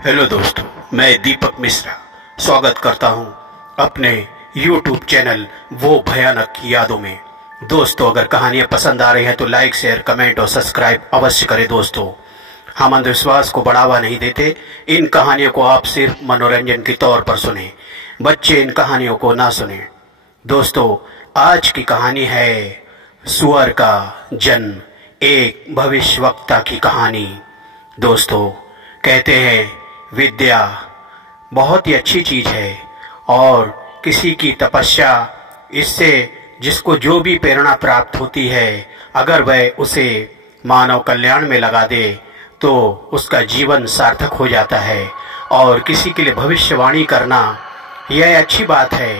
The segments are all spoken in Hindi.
हेलो दोस्तों, मैं दीपक मिश्रा स्वागत करता हूं अपने YouTube चैनल वो भयानक यादों में। दोस्तों, अगर कहानियां पसंद आ रही हैं तो लाइक, शेयर, कमेंट और सब्सक्राइब अवश्य करें। दोस्तों, हम अंधविश्वास को बढ़ावा नहीं देते। इन कहानियों को आप सिर्फ मनोरंजन के तौर पर सुने, बच्चे इन कहानियों को ना सुने। दोस्तों, आज की कहानी है सुअर का जन्म, एक भविष्यवक्ता की कहानी। दोस्तों, कहते हैं विद्या बहुत ही अच्छी चीज है और किसी की तपस्या, इससे जिसको जो भी प्रेरणा प्राप्त होती है, अगर वह उसे मानव कल्याण में लगा दे तो उसका जीवन सार्थक हो जाता है। और किसी के लिए भविष्यवाणी करना यह अच्छी बात है,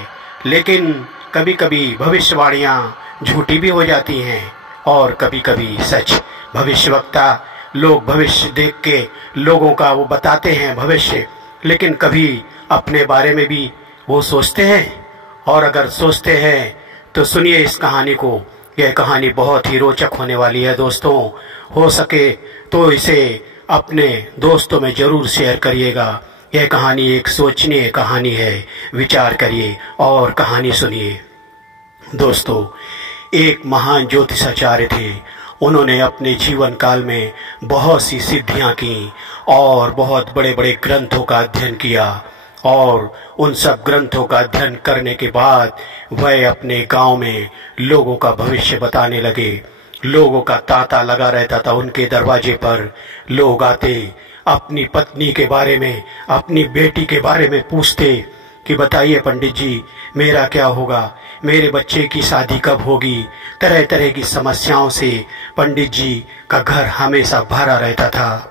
लेकिन कभी कभी भविष्यवाणियां झूठी भी हो जाती हैं और कभी कभी सच। भविष्यवक्ता लोग भविष्य देख के लोगों का वो बताते हैं भविष्य, लेकिन कभी अपने बारे में भी वो सोचते हैं। और अगर सोचते हैं तो सुनिए इस कहानी को। यह कहानी बहुत ही रोचक होने वाली है। दोस्तों, हो सके तो इसे अपने दोस्तों में जरूर शेयर करिएगा। यह कहानी एक सोचनीय कहानी है, विचार करिए और कहानी सुनिए। दोस्तों, एक महान ज्योतिषाचार्य थे। उन्होंने अपने जीवन काल में बहुत सी सिद्धियां की और बहुत बड़े बड़े ग्रंथों का अध्ययन किया। और उन सब ग्रंथों का अध्ययन करने के बाद वह अपने गांव में लोगों का भविष्य बताने लगे। लोगों का तांता लगा रहता था उनके दरवाजे पर। लोग आते, अपनी पत्नी के बारे में, अपनी बेटी के बारे में पूछते कि बताइए पंडित जी, मेरा क्या होगा, मेरे बच्चे की शादी कब होगी। तरह तरह की समस्याओं से पंडित जी का घर हमेशा भरा रहता था।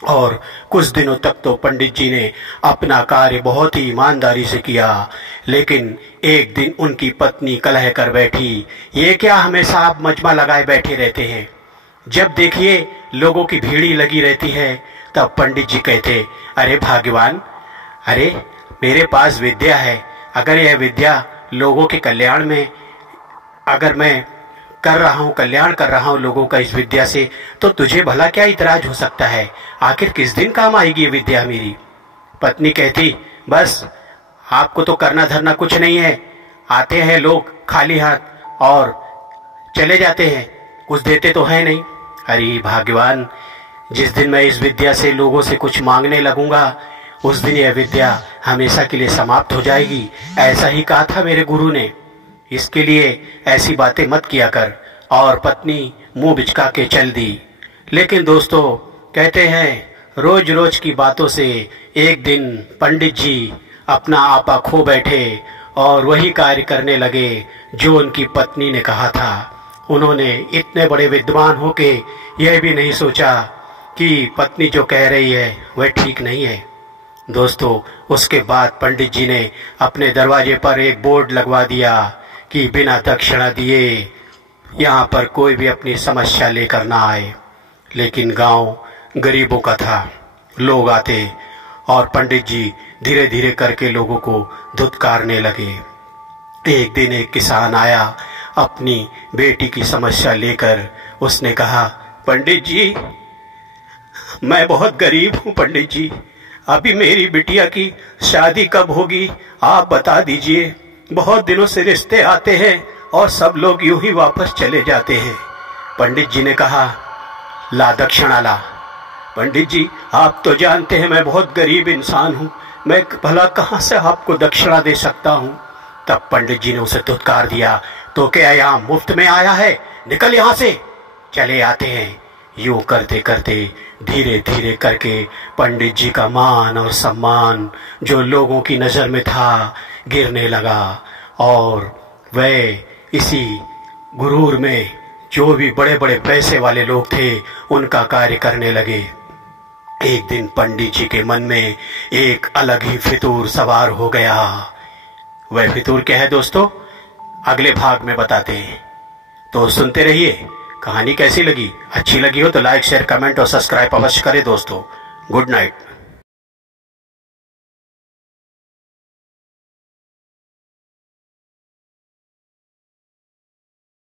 और कुछ दिनों तक तो पंडित जी ने अपना कार्य बहुत ही ईमानदारी से किया, लेकिन एक दिन उनकी पत्नी कलह कर बैठी, ये क्या हमेशा आप मजमा लगाए बैठे रहते हैं। जब देखिए लोगों की भीड़ ही लगी रहती है। तब पंडित जी कहते, अरे भाग्यवान, अरे मेरे पास विद्या है। अगर यह विद्या लोगों के कल्याण में, अगर मैं कर रहा हूँ, कल्याण कर रहा हूँ लोगों का इस विद्या से, तो तुझे भला क्या इतराज हो सकता है। आखिर किस दिन काम आएगी ये विद्या मेरी। पत्नी कहती, बस आपको तो करना धरना कुछ नहीं है। आते हैं लोग खाली हाथ और चले जाते हैं, कुछ देते तो है नहीं। अरे भाग्यवान, जिस दिन मैं इस विद्या से लोगों से कुछ मांगने लगूंगा, उस दिन यह विद्या हमेशा के लिए समाप्त हो जाएगी। ऐसा ही कहा था मेरे गुरु ने, इसके लिए ऐसी बातें मत किया कर। और पत्नी मुंह बिचका के चल दी। लेकिन दोस्तों, कहते हैं रोज रोज की बातों से एक दिन पंडित जी अपना आपा खो बैठे और वही कार्य करने लगे जो उनकी पत्नी ने कहा था। उन्होंने इतने बड़े विद्वान होके यह भी नहीं सोचा कि पत्नी जो कह रही है वह ठीक नहीं है। दोस्तों, उसके बाद पंडित जी ने अपने दरवाजे पर एक बोर्ड लगवा दिया कि बिना दक्षिणा दिए यहाँ पर कोई भी अपनी समस्या लेकर ना आए। लेकिन गांव गरीबों का था। लोग आते और पंडित जी धीरे धीरे करके लोगों को धुतकारने लगे। एक दिन एक किसान आया अपनी बेटी की समस्या लेकर। उसने कहा, पंडित जी, मैं बहुत गरीब हूँ पंडित जी, अभी मेरी बिटिया की शादी कब होगी आप बता दीजिए। बहुत दिनों से रिश्ते आते हैं और सब लोग यूं ही वापस चले जाते हैं। पंडित जी ने कहा, ला दक्षिणा ला। पंडित जी, आप तो जानते हैं मैं बहुत गरीब इंसान हूँ, मैं भला कहाँ से आपको दक्षिणा दे सकता हूँ। तब पंडित जी ने उसे धुतकार दिया, तो क्या यहाँ मुफ्त में आया है, निकल यहाँ से। चले आते हैं। यूं करते करते धीरे धीरे करके पंडित जी का मान और सम्मान जो लोगों की नजर में था गिरने लगा। और वह इसी गुरूर में जो भी बड़े बड़े पैसे वाले लोग थे उनका कार्य करने लगे। एक दिन पंडित जी के मन में एक अलग ही फितूर सवार हो गया। वह फितूर क्या है दोस्तों, अगले भाग में बताते हैं, तो सुनते रहिए। कहानी कैसी लगी? अच्छी लगी हो तो लाइक, शेयर, कमेंट और सब्सक्राइब अवश्य करें दोस्तों। Good night.